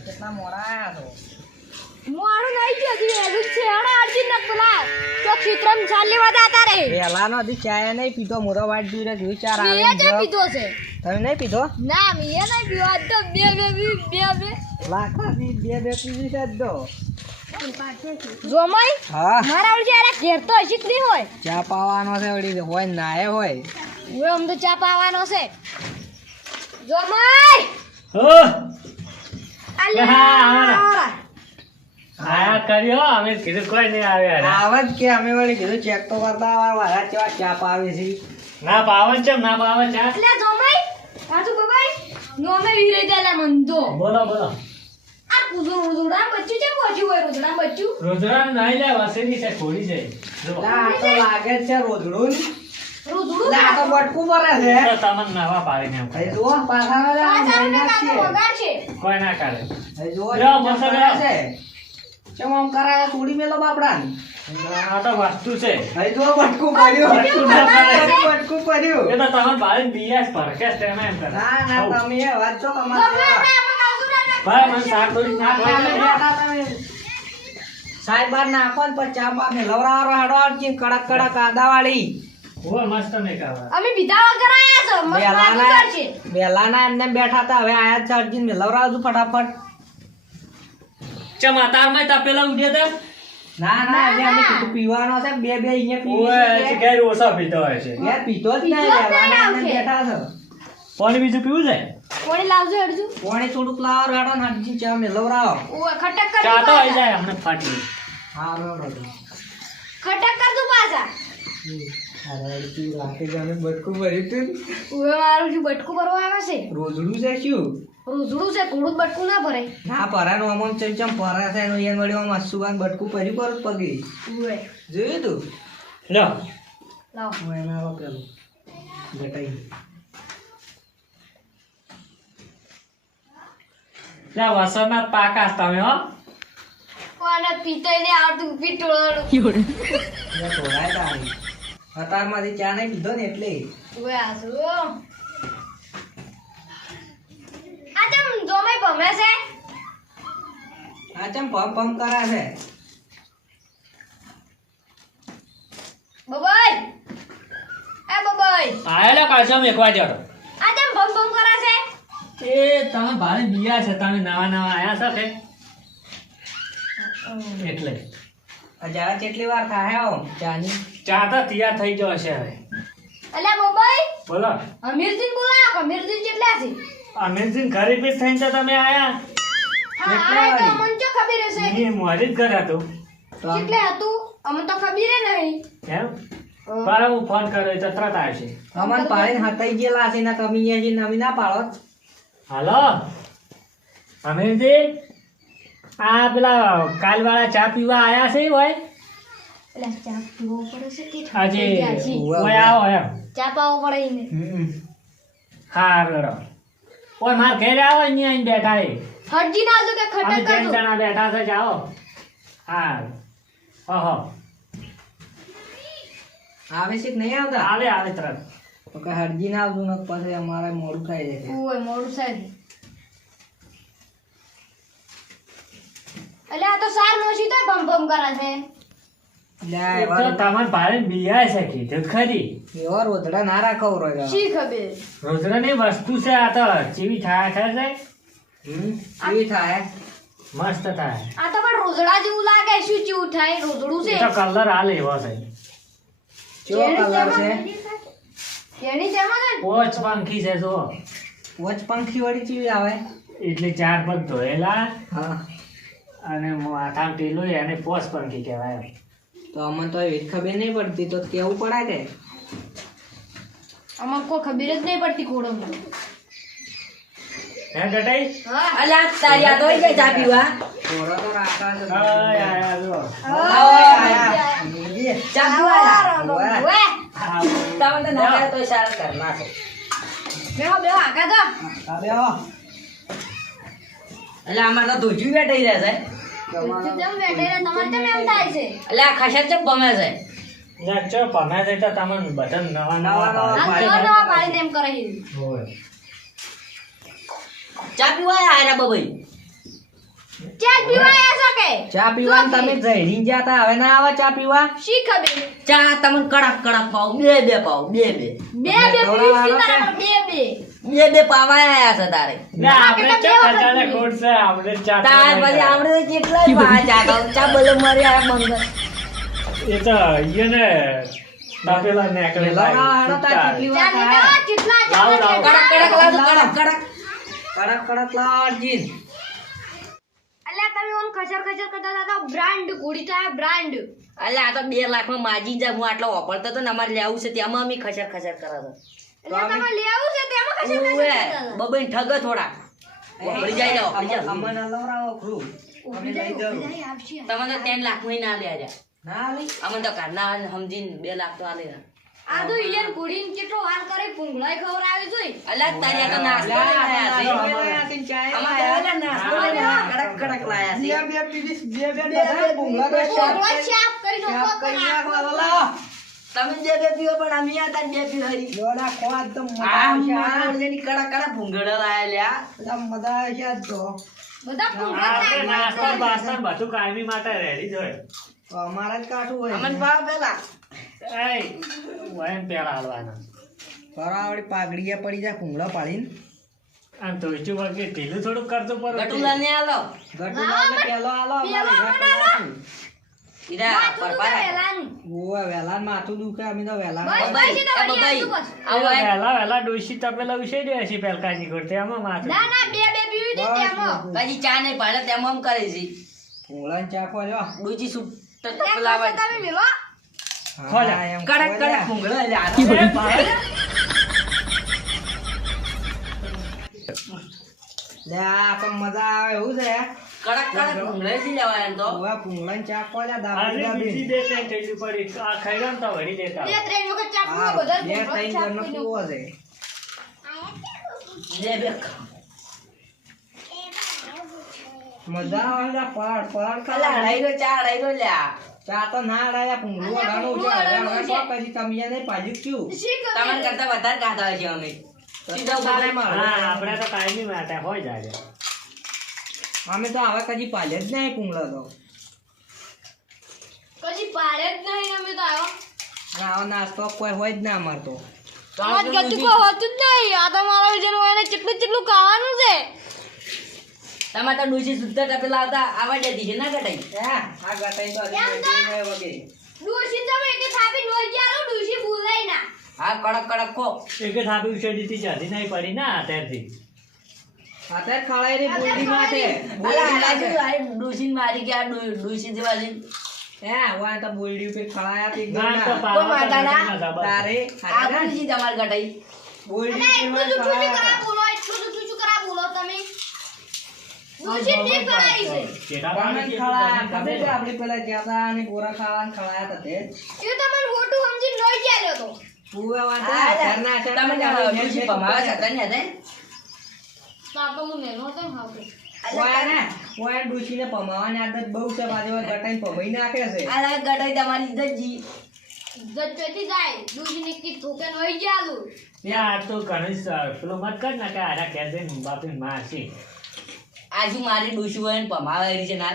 કેટલા મોડા આયા છો? મોડું નહીં ગયો જી એનું છે અરે અર્જુન ને બોલા તો ચિત્રમ ચાલી વાતા રે પેલાનો હજી ચાય નહીં પીધો મોરો વાટ જોઈ રહ્યો ચાર મે આવે જે પીધો છે તમે નહીં પીધો? ના મે નહીં પીવો આ તો બે લાખા ની બે પીવી છે દો જોમાઈ હા મારા ઓળ જ્યારે ઘેર તો હજી નહીં હોય ચા પાવાનો છે વળી હોય નાય હોય હું આમ તો ચા પાવાનો છે જોમાઈ હો અલ્યા આયા કર્યો અમે કીધું કોઈ નહીં આવે આવત કે અમે વળી કીધું ચેક તો કરતા વાળા કેવા ચા પાવે છે ના પાવન છે ના પાવન ચા અલ્યા જોમાઈ કાજુ બાબાઈ નો મે વીરે દેલા મંદો બોલો બોલો આ રોજડા બચ્ચું છે પહોંચ્યું હોય રોજડા બચ્ચું રોજડા નાઈ લે વસેની છે થોડી છે જો આ તો લાગે છે રોજડું રોજડું આ તો બટકું ભરે છે તો તમને નવા પાડીને એમ અહીં જો પાછા વગાડ છે કોઈ ના કરે અહીં જો લ્યો, મસાલા. છે ચમ આમ કરાય થોડી મેલો બાપડા આ તો વસ્તુ છે અહીં જો બટકું પડ્યું બટકું ના પડે. બટકું પડ્યું એ તો તમે બાળી બિયાસ પરકેસ તેમાં એમ કરે ના ના તમે એ વાત તો ગમે તમારે તે આમાં કાજુ ના ભાઈ મને શાક થોડી ના ખવાય સાહેબ બાર નાખો ને પછી ચા બા લવરાવાળો હાડો આવતી કડક કડક આદાવાળી ઓય મસ્ત નહીં કરવા અમે બીધા વગર આયા છો મસ્ત વગાડ છે વેલાના એમને બેઠા હતા હવે આયા છે અર્જુન લવરાવજો ફટાફટ ચમ અતારમાં તપેલા ઉડ્યા તા ના ના હવે અમે કીધું પીવાનો છે બે અહીંયા ઓય પીવી ગેર ઓછા પીતો હોય છે યાર પીતો જ નહીં વેલાના એમને બેઠા છે પાણી બીજું પીવું છે કોણી લાવજો અડજુ કોણે થોડુંક લાવો હાડો ને અર્જુન ચા મે લવરાવો ઓય ખટક કર ચા તો આવી જાય હમણાં ફાટી હા બરોબર ખટક કર દો પાછા અરે તું રાખે જાને બટકું ભરી તું ઓય મારું જે બટકું ભરવા આવે છે રોજડું છે શું રોજડું છે કોડું બટકું ના ભરે ના પરાનું અમમ ચમચમ પરા છે એનું એન વળી આમ અસુબાન બટકું ભરી પર પગી ઓય જોયું તું લો લાવ હું એના આવો પેલું બટાઈ ત્યાં વસરના પાકા તમે હો કોને પીતાય ને આવતું પીટોળાનું મેં તોડાય તારી અતારમાંથી ચા નહીં પીધો ને એટલે ઓય આસુ આ તમ જોમે ભમે છે આ ચમ પમ પમ કરા છે બબાઈ એ બબાઈ આયેલા કાચો મેકવા જરો આ તમ ભમ ભમ કરે છે એ તમે ભારે બિયા છે તમે નવા નવા આયા છો કે એટલે અજારા કેટલી વાર થાય આવો ચાની ચા તો તૈયાર થઈ ગયો હશે હવે અલ્યા બબાઈ બોલો અમીરદીન બોલાવો અમીરદીન કેટલા છે અમેઝિંગ ઘરે બી થઈને તો તમે આયા હા આ તો મને તો ખબર હશે એ મોરી જ ઘર હતું તો આમ કેટલે હતું અમને તો ખબર નહીં એમ પર હું ફોન કર્યો તો તરત આવશે અમન પાડીને હતાઈ ગયેલા છે ના કમી છે નમી ના પાડો હાલો અમેઝિંગ આ પેલા કાલવાળા ચા પીવા આયા છે હોય એટલે ચા પીવો પડે છે કે આજે આજે ઓય આવો એમ ચા પાવો પડે ને હા રડો ઓય માર ઘરે આવો અહીંયા આઈને બેઠા એ હરજી ના આવજો કે અમે ખટક ત્રણ કરજો જણા બેઠા છે જાઓ હા ઓહો આવે છે કે નહીં આવતા આવે આવે તરત તો કે હરજી ના આવતું ને પછી અમારે મોડું થાય છે ઓય મોડું સાહેબ એટલે આ તો સાર નોશી તો ભમ ભમ કરે છે તો તમારે ભારે બિયા છે કીધું ખરી એવા રોતડા ના રાખો રોય શી ખબર રોજડાની વસ્તુ છે આ તો ચીવી થાય છે કેવી થાય મસ્ત થાય આ તો પણ રોજડા જેવું લાગે શું જેવું થાય રોજડું છે એ તો કલર હાલ એવો છે કેવો કલર છે એની જેમ જ ને પોચ પંખી છે જો વચ પંખી વાળી ચીવી આવે એટલે ચાર પગ ધોયેલા હા અને માથામાં ટીલું એને પોચ પંખી કહેવાય તો અમને તો એવી ખબર નહીં પડતી તો કેવું પડે કે અમાર કોઈ ખબર જ નહીં પડતી કોડો હે ગટાઈ હા અલ્યા તારી યાદ હોય ગઈ ચા પીવા થોડો તો રાખવા છે આય આય જો ચા પીવા ઓય તમે તો ના કરે તો સારા કરના છે બેહો આગા તો આ બેહો એટલે આમાં તો ધોજ્યું બેઠી રહેશે જેમ બેઠેલા તમારે કેમ એમ થાય છે એટલે આ ખસર ચમ ગમે છે યાર ચો પમે છે તો તમને બધા નવા નવા નવા આ નવા પાડીને એમ કરે છે હોય ચા પીવા આયા બબઈ ચા પીવાય શકે ચા પીવાનું તમે જઈડીને ગયા તા હવે ના આવે ચા પીવા શી ખબર ચા તમને કડક કડક પાવ બે પાવ બે બે પીવી તારા બે પાવા આયા છે તારે ને આપણે ચો કચાલે ખોટ છે આપણે ચા તાર પછી આપણે તો કેટલાય પા ચા ખાવ ચા બોલે મરી આયા મંગળ એ તો ઈને તાપેલા નેકળે લવરાવો તા કેટલી વાર ચા થાય નીકળવા કેટલા લાવ, લાવ. કડક કડક લાવ કડક કડક કડક લાવો અર્જુન અલ્યા તમે ઓન ખચર ખચર કરતા હતા તો બ્રાન્ડ ઘોડી તો આ બ્રાન્ડ અલ્યા આ તો 2 લાખમાં માજી જા હું આટલો વાપરતો તો ને અમારે લેવું છે ત્યાંમાં અમે ખચર ખચર કરા તો એટલે તમે લેવું છે તેમાં ખચર ખચર કરતા હતા બબઈ ઠગ થોડા વાપરી જાય ને વાપરી જાય અમને લવરાવો ક્રૂ અમે લઈ જવું આપશી તમને તો 3 લાખ માં ના લે આજા ના લઈ અમને તો ઘરના સમજીને 2 લાખ તો આલે આ તો ઈયન ઘોડીને કેટલો હાલ કરે પુંગળાય ખવરાવે જોઈ અલ્યા તારી આ તો નાસ્તો લઈને આયા છે અમારે ઓલા નાસ્તો લઈને આયા, કડક કડક લાયા છે પુંગળો શાપ કરી નાખો તમે બે પીવો પણ અમે આ તાર બે પીવો હરી જોડા ખોદ તો આ મજા મારજેની કડક કડક ભૂંગળા લાયા લ્યા આવશે મજા આવશે તો બધા પુંગળા આપણે નાસ્તો બાસ્તો બધું કાયમી માટે રેડી જ હોય અમારે જ કાઠું હોય અમન ભાવ પેલા એય વયન પેલા હાલવાના ફરાવડી પાઘડીએ પડી જાય કુંગળા પાડીને આમ તો ઈચું વગે ઢીલું થોડું કરતું પર ગટુલા ને આલો ગટુ લાગે પેલો આલો અમારે ગટુ ઈરા પરપા ઓય વેલાન માથું દુખે અમે તો વેલાન બસ બસ તો વળી આટલું બસ વેલા વેલા ડોશી તપેલા વિશે દે છે પેલકાની ગોળતે આમાં માથું ના ના બે પીવી દે તેમાં કદી ચા નહીં પાડે તેમ આમ કરે છે કુંગળાને ચાખો જો ડૂજી સુટ એક લાવા વખત તમે મેલો ખોલે. હા, એમ કડક ખોલે. કડક ભૂંગળા લ્યા લે આ તો મજા આવે એવું છે કડક કડક ભૂંગળા થી લેવાય એમ તો ઓય કુંગળાને ચાખો લે દાબી આજે બીજી દાબી દે તે થેલી પડી આ ખાઈ ગયો ને તો વળી દેતા બે ત્રણ વખત ચાપ હા બધા બે ત્રણ જણનો કૂવો છે લે બે મજા આવે છે પડ પડ કલા અડાઈ ગયો ચા અડાઈ ગયો લ્યા ચા તો ના અડાયા કુંગળું અડાણું છે હવે તો પછી તમે નહીં પાજ્યું ક્યું શી તમને ખબર કરતા વધારે ખાતા હોય છે અમે સીધો તારે બોલે મારે. હા આપણે તો કાયમી માટે હોય જાય અમે તો હવે કદી પાલે જ નહીં કુંગળો તો કદી પાડે જ નહીં અમે તો આવ્યો અને આવો નાસ્તો કોઈ હોય જ ના અમાર તો અમાર ગતું કો હોતું જ નહીં આ તો મારા વિજન હોય ને કેટલું ખાવાનું છે તમે તો ડૂસી સુદ્ધા ટપેલા આવતા આવવા દેતી છે ના કટાઈ આ ગટાઈ તો કેમ હજી તો? બેઠી હોય વગેરે ડોશી તો એક થાપી નોઈ ગયા ડોશી ભૂલાઈ ના હા કડક કડક કો એક થાપી ઉછેડીથી જતી નહીં પડી ના અત્યારથી અત્યારે ખળાઈ રી બોલડી માટે અલા રાજુ આ ડૂસી મારી કે આ ડૂસી દેવાલી હોય તો બોલડી ઉપર ખળાયા તી ના તો ગણા. પાવા માતાના તો નથી તારે આ ડૂસી તમાર કટાઈ બોલડી અને ઉપર એટલું જૂઠું શું ખળાયા કરા બોલો એટલું જૂઠું શું કરા બોલો તમે ડોશી ટીપ કરાઈ છે જેઠા તમે પાણી ખળાયા કેટલું ખબર છે આપણે પેલા ગયા તા અને બોરા ખાવાના ખળાયા તા તે એ તમને ખોટું સમજી નોઈ ગયા તો પૂવે વાંચા ઘરના છે તમે ડૂસી પમાવા છતા ને હે તો હું નેનો તો હાવ ઓય ડૂસીને પમાવાની આદત બહુ છે બાજુ ગટાઈને પમાઈ નાખે છે આ કટાઈ તમારી ઇજ્જત જી ઇજ્જત ચોથી જાય ડોશી ને કી ઠોકે નોઈ ગયા યાર તો ઘણી પેલો મત કર ને કે આરા ઘેર જઈને બાપની મારશે આજુ મારી ડૂસી હોય ને પમાવા છે ના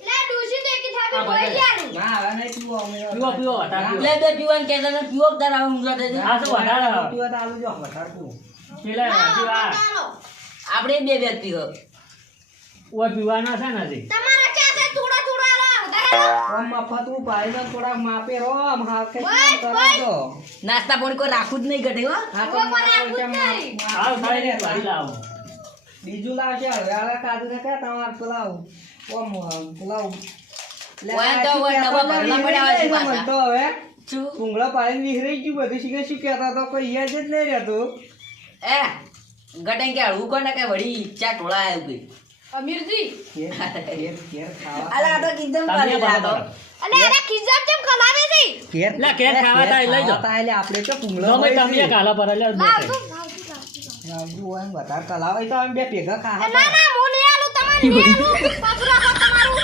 લે ડોશી તો એક થાપી આ નોઈ બધા. ગયા ના હવે નહીં પીવો અમે પીવો પીવો વધારે પીવો. લે બે પીવાન કે તને પીવો તારા ઊંઘા દે આ તો વધારે પીવો તો આલુ જો વધારે પીવો પેલા હજુ આ ચાલો આપણે બે પીવો ઓય પીવાના છે ને હજી તમારા ચા છે થોડા થોડા વધારે આમ મફત પાડીને થોડા માપે રો આમ હાકે બસ, કરો બસ. તો નાસ્તા પાણી કોઈ રાખવું જ નહીં ઘટે હો હા તો કોઈ મારે રાખવું જ તેમ નહીં. આવ ખાઈને વાળી લાવો બીજું લાવશે હવે આ કાજુ ને કે તમાર પેલા ઓમ પેલા ઓય તો ઓય ડબ્બા ભરેલા પડ્યા હોય છે પાછા. તો હવે શું કુંગળા પાડીને વિખરાઈ ગયું બધું શું કહેતા તો કોઈ યાદ જ નહીં રહેતું એ ગટે કે હળવું કોને કે વળી ચા ટોળા આવ્યું કે અમીરજી ઘેર ખાવા અલા આ તો કીધમ તમે પાડી બરાબર. તો અને એને ખિજાબ કેમ ખલાવે છે લા, ઘેર ખાવા તા લઈ જાઓ. ખાવા તા એટલે આપણે તો કુંગળો ગમે હોય તમે છે. કાલા પર એટલે લાવજો બેઠે. લાવજો આવડું હોય ને વધારે કલાવે તો અમે બે ભેગા ના ખાવા ના હું નહીં આલું તમારે નહીં આલું પાછું રાખો તમારું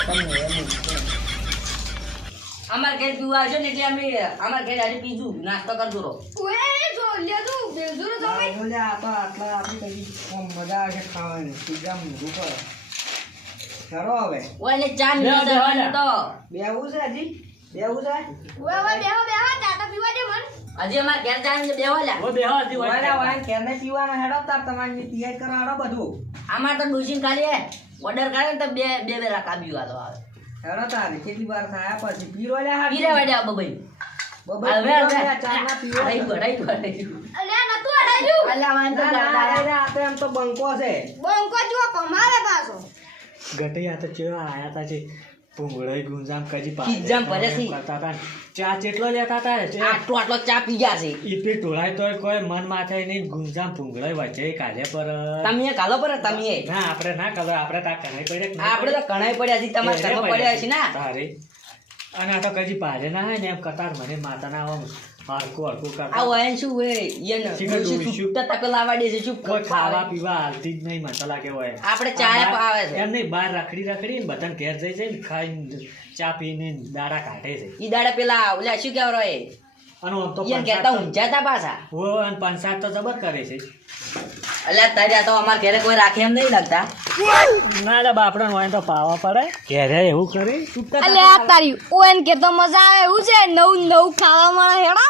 અમાર ઘેર પીવા આવજો ને એટલે અમે અમાર ઘેર આજે પીજું નાસ્તો કરજો રો ઓય જો લે તું બેજુરો જમાઈ બોલે આ તો આટલા આપણી કઈ આમ મજા આવે છે ખાવાની સીધા મોઢું પર ખરો હવે ઓય ને ચા બેહો, મિલે બેહો, બેહો. બેવું તો છે હજી બેવું છે ઓય ઓય બેહો બેહો ચાટા પીવા દે મન હજી અમાર ઘેર જાય બેહો લ્યા ઓ બેહો હતી હોય વાયરા વાયન કેને પીવાના હેડો તાર તમારી તૈયાર કરો હેડો બધું અમાર તો ડોસીન ખાલી ઓર્ડર કરે ને તો બે રાકા પીવા તો આવે હેડો તાર કેટલી વાર થાય પછી પીરો લે હાથ પીરે વાડ્યા બબઈ બબે હવે ચા ના પીવો અરે છે. અરે અલે નતું અડાયું અલ્યા વાન તો ના, ના, અરે આ તો એમ તો બંકો છે બંકો જો કમાવે પાછો ગટે આ તો કેવા આયા તા છે ભૂંગળાઈ ગુંજામ કજી કિજામ ભરે છે. કરતા તા ચા ચેટલો લેતા તા આટલો ચા પી ગયા છે ઈપે ટોળાય તોય કોઈ મન માથે નહીં ગુંજામ ભૂંગળાઈ વચ્ચે કાઢે પર તમે કાલો પર તમે ના આપણે ના કરો આપણે તા કણાઈ પડે કે નહીં આપણે તો કણાઈ પડ્યા છે તમારા ઘરમાં પડ્યા છે ના તારે અને આ તો કજી પારે ના હોય ને એમ કતાર મને માતાના આમ હરકું આ કરતા વયન શું હોય યન શીખર ડોશી. સુટ્ટા તકો લાવા દે છે શું કોઈ ખાવા પીવા હાલતી જ નહીં મને તો લાગે હોય આપણે ચા આવે છે એમ નહીં બહાર રખડી ને બધાને ઘેર જઈ જઈને ખાઈને ચા પીને દાડા કાઢે છે ઈ દાડા પેલા ઓલા શું કહેવાય રે અને આમ તો યન કહેતા ઊંઝા તા પાછા હો અને પંચાયત તો જબર કરે છે અલ્યા તારે તો અમાર ઘરે કોઈ રાખે એમ નહીં લાગતા ના લે બાપડા હોય તો પાવા પડે ઘેરે એવું કરે અલે આ તારી ઓન કે તો મજા આવે એવું છે નવું નવું ખાવા મળે હેડો